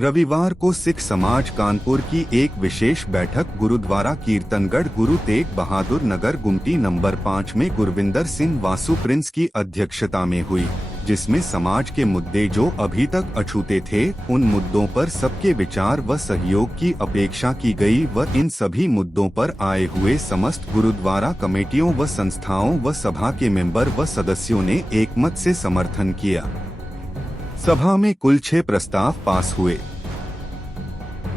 रविवार को सिख समाज कानपुर की एक विशेष बैठक गुरुद्वारा कीर्तनगढ़ गुरु तेग बहादुर नगर गुमटी नंबर 5 में गुरविंदर सिंह वासु प्रिंस की अध्यक्षता में हुई, जिसमें समाज के मुद्दे जो अभी तक अछूते थे उन मुद्दों पर सबके विचार व सहयोग की अपेक्षा की गई व इन सभी मुद्दों पर आए हुए समस्त गुरुद्वारा कमेटियों व संस्थाओं व सभा के मेंबर व सदस्यों ने एकमत से समर्थन किया। सभा में कुल 6 प्रस्ताव पास हुए।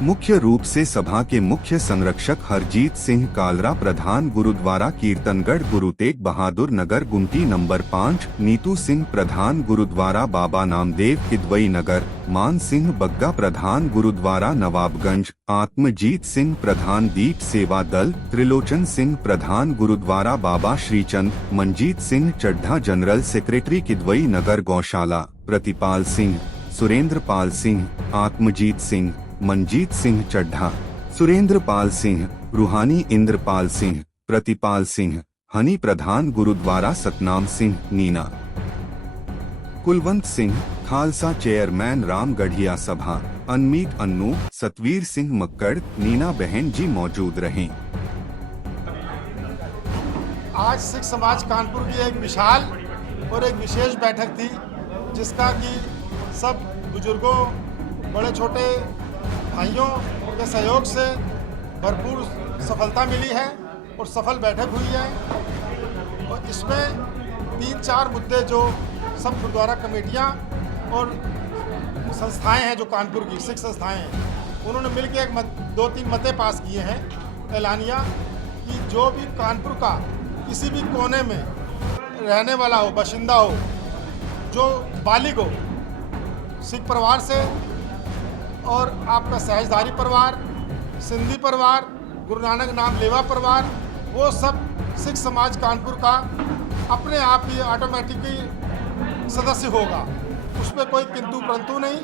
मुख्य रूप से सभा के मुख्य संरक्षक हरजीत सिंह कालरा प्रधान गुरुद्वारा कीर्तनगढ़ गुरु तेग बहादुर नगर गुमटी नंबर 5, नीतू सिंह प्रधान गुरुद्वारा बाबा नामदेव किदवई नगर, मान सिंह बग्गा प्रधान गुरुद्वारा नवाबगंज, आत्मजीत सिंह प्रधान दीप सेवा दल, त्रिलोचन सिंह प्रधान गुरुद्वारा बाबा श्रीचंद, मनजीत सिंह चड्ढा जनरल सेक्रेटरी किदवई नगर गौशाला, प्रतिपाल सिंह, सुरेंद्र पाल सिंह, आत्मजीत सिंह, मनजीत सिंह चड्ढा, सुरेंद्र पाल सिंह, रूहानी इंद्रपाल सिंह, प्रतिपाल सिंह, हनी प्रधान गुरुद्वारा सतनाम सिंह नीना, कुलवंत सिंह, खालसा चेयरमैन राम गढ़िया सभा, अनमीत अन्नू, सतवीर सिंह मक्कड़, नीना बहन जी मौजूद रहे। आज सिख समाज कानपुर की एक विशाल और एक विशेष बैठक थी, जिसका कि सब बुजुर्गों, बड़े छोटे भाइयों के सहयोग से भरपूर सफलता मिली है और सफल बैठक हुई है। और इसमें 3-4 मुद्दे जो सब गुरुद्वारा कमेटियां और संस्थाएं हैं, जो कानपुर की सिख संस्थाएं हैं, उन्होंने मिलकर एक 2-3 मते पास किए हैं ऐलानिया कि जो भी कानपुर का किसी भी कोने में रहने वाला हो, बाशिंदा हो, जो बालिग हो, सिख परिवार से और आपका सहजधारी परिवार, सिंधी परिवार, गुरु नानक नाम लेवा परिवार, वो सब सिख समाज कानपुर का अपने आप ही ऑटोमेटिकली सदस्य होगा। उसमें कोई किंतु परंतु नहीं,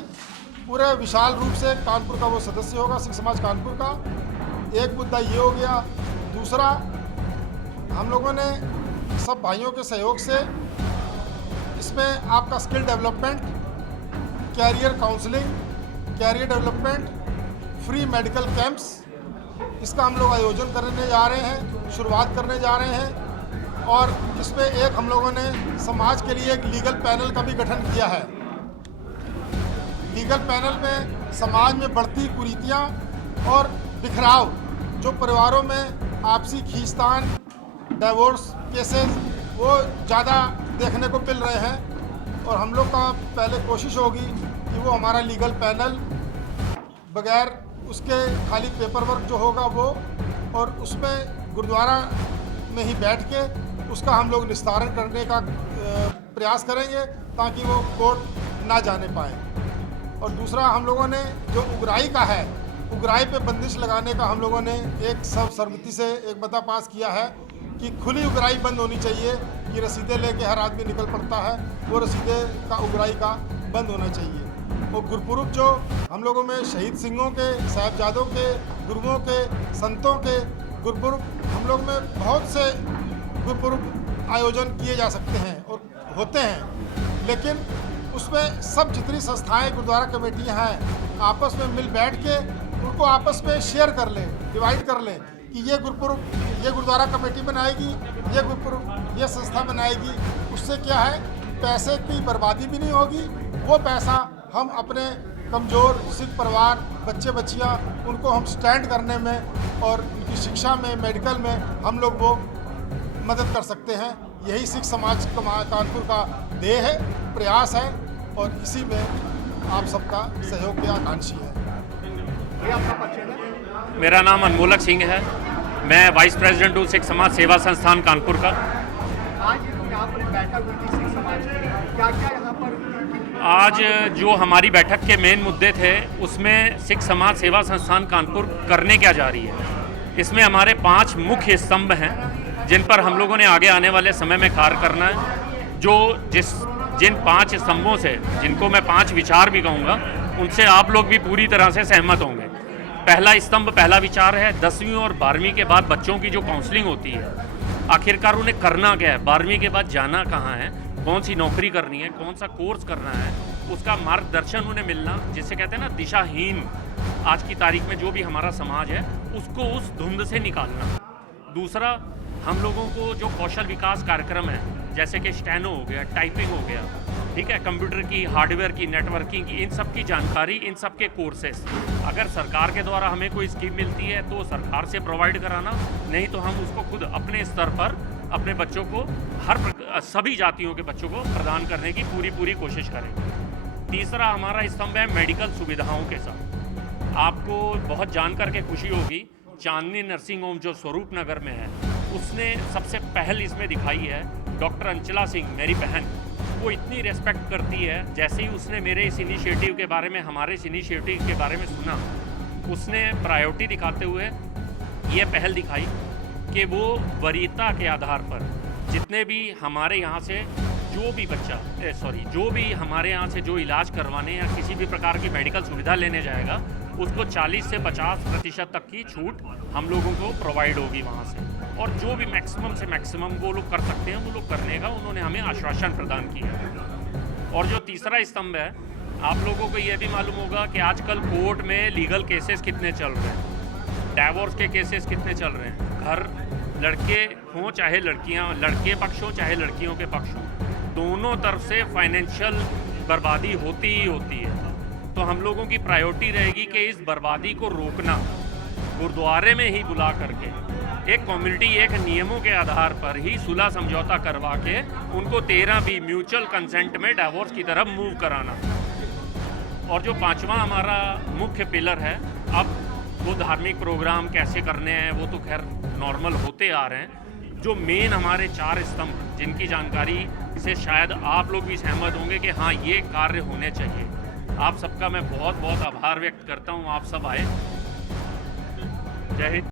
पूरे विशाल रूप से कानपुर का वो सदस्य होगा सिख समाज कानपुर का। एक मुद्दा ये हो गया। दूसरा, हम लोगों ने सब भाइयों के सहयोग से इसमें आपका skill development, career counselling, career development, free medical camps, इसका हम लोग आयोजन करने जा रहे हैं, शुरुआत करने जा रहे हैं। और इसमें एक हम लोगों ने समाज के लिए एक लीगल पैनल का भी गठन किया है। लीगल पैनल में समाज में बढ़ती कुरीतियाँ और बिखराव, जो परिवारों में आपसी खींचतान, डाइवोर्स केसेस, वो ज़्यादा देखने को मिल रहे हैं। और हम लोग का पहले कोशिश होगी कि वो हमारा लीगल पैनल बगैर उसके खाली पेपर वर्क जो होगा वो, और उसमें गुरुद्वारा में ही बैठ के उसका हम लोग निस्तारण करने का प्रयास करेंगे, ताकि वो कोर्ट ना जाने पाए। और दूसरा, हम लोगों ने जो उगराई का है, उगराई पे बंदिश लगाने का हम लोगों ने एक सर्वसम्मति से एक मता पास किया है कि खुली उगराई बंद होनी चाहिए। कि रसीदें लेके हर आदमी निकल पड़ता है, वो रसीदें का उगराई का बंद होना चाहिए। और गुरपुरुष जो हम लोगों में शहीद सिंहों के, साहिबजादों के, गुरुओं के, संतों के गुरपुरुष, हम लोग में बहुत से गुरपुरुष आयोजन किए जा सकते हैं और होते हैं, लेकिन उसमें सब जितनी संस्थाएं गुरुद्वारा कमेटियां हैं आपस में मिल बैठ के उनको आपस में शेयर कर लें, डिवाइड कर लें कि ये गुरपुरुष ये गुरुद्वारा कमेटी बनाएगी, ये गुरपुरुष ये संस्था बनाएगी। उससे क्या है, पैसे की बर्बादी भी नहीं होगी। वो पैसा हम अपने कमज़ोर सिख परिवार, बच्चे बच्चियाँ, उनको हम स्टैंड करने में और उनकी शिक्षा में, मेडिकल में हम लोग वो मदद कर सकते हैं। यही सिख समाज कानपुर का ध्येय है, प्रयास है, और इसी में आप सबका सहयोग के आकांक्षी है। ये आपका परिचय है? मेरा नाम अनमोलक सिंह है, मैं वाइस प्रेसिडेंट हूँ सिख समाज सेवा संस्थान कानपुर का। आज यहाँ पर बैठक हुई थी सिख समाज की, क्या-क्या यहाँ पर? आज जो हमारी बैठक के मेन मुद्दे थे, उसमें सिख समाज सेवा संस्थान कानपुर करने क्या जा रही है। इसमें हमारे 5 मुख्य स्तंभ हैं, जिन पर हम लोगों ने आगे आने वाले समय में कार्य करना है। जिन 5 स्तंभों से, जिनको मैं 5 विचार भी कहूँगा, उनसे आप लोग भी पूरी तरह से सहमत होंगे। पहला स्तंभ, पहला विचार है 10वीं और 12वीं के बाद बच्चों की जो काउंसलिंग होती है, आखिरकार उन्हें करना क्या है, 12वीं के बाद जाना कहाँ है, कौन सी नौकरी करनी है, कौन सा कोर्स करना है, उसका मार्गदर्शन उन्हें मिलना, जिसे कहते हैं ना दिशाहीन आज की तारीख में जो भी हमारा समाज है, उसको उस धुंध से निकालना। दूसरा, हम लोगों को जो कौशल विकास कार्यक्रम है, जैसे कि स्टेनो हो गया, टाइपिंग हो गया, ठीक है, कंप्यूटर की, हार्डवेयर की, नेटवर्किंग की, इन सब की जानकारी, इन सब के कोर्सेस अगर सरकार के द्वारा हमें कोई स्कीम मिलती है तो सरकार से प्रोवाइड कराना, नहीं तो हम उसको खुद अपने स्तर पर अपने बच्चों को सभी जातियों के बच्चों को प्रदान करने की पूरी कोशिश करें। तीसरा हमारा स्तंभ है मेडिकल सुविधाओं के साथ। आपको बहुत जानकर के खुशी होगी, चांदनी नर्सिंग होम जो स्वरूप नगर में है, उसने सबसे पहल इसमें दिखाई है। डॉक्टर अंचला सिंह, मेरी बहन, वो इतनी रेस्पेक्ट करती है। जैसे ही उसने मेरे इस इनिशिएटिव के बारे में, हमारे इस इनिशिएटिव के बारे में सुना, उसने प्रायोरिटी दिखाते हुए ये पहल दिखाई कि वो वरीयता के आधार पर जितने भी हमारे यहाँ से जो भी हमारे यहाँ से जो इलाज करवाने या किसी भी प्रकार की मेडिकल सुविधा लेने जाएगा, उसको 40 से 50% तक की छूट हम लोगों को प्रोवाइड होगी वहाँ से। और जो भी मैक्सिमम से मैक्सिमम वो लोग कर सकते हैं वो लोग करने का उन्होंने हमें आश्वासन प्रदान किया है। और जो तीसरा स्तंभ है, आप लोगों को ये भी मालूम होगा कि आजकल कोर्ट में लीगल केसेस कितने चल रहे हैं, डाइवोर्स के केसेस कितने चल रहे हैं। घर लड़के हों चाहे लड़कियां, लड़के पक्ष हो चाहे लड़कियों के पक्ष हो, दोनों तरफ से फाइनेंशियल बर्बादी होती ही होती है। तो हम लोगों की प्रायोरिटी रहेगी कि इस बर्बादी को रोकना, गुरुद्वारे में ही बुला करके एक कम्युनिटी एक नियमों के आधार पर ही सुलह समझौता करवा के उनको 13 भी म्यूचुअल कंसेंट में डाइवोर्स की तरफ मूव कराना। और जो पांचवा हमारा मुख्य पिलर है, अब वो धार्मिक प्रोग्राम कैसे करने हैं वो तो खैर नॉर्मल होते आ रहे हैं। जो मेन हमारे 4 स्तंभ जिनकी जानकारी से शायद आप लोग भी सहमत होंगे कि हाँ ये कार्य होने चाहिए। आप सबका मैं बहुत बहुत आभार व्यक्त करता हूँ, आप सब आए। जय हिंद।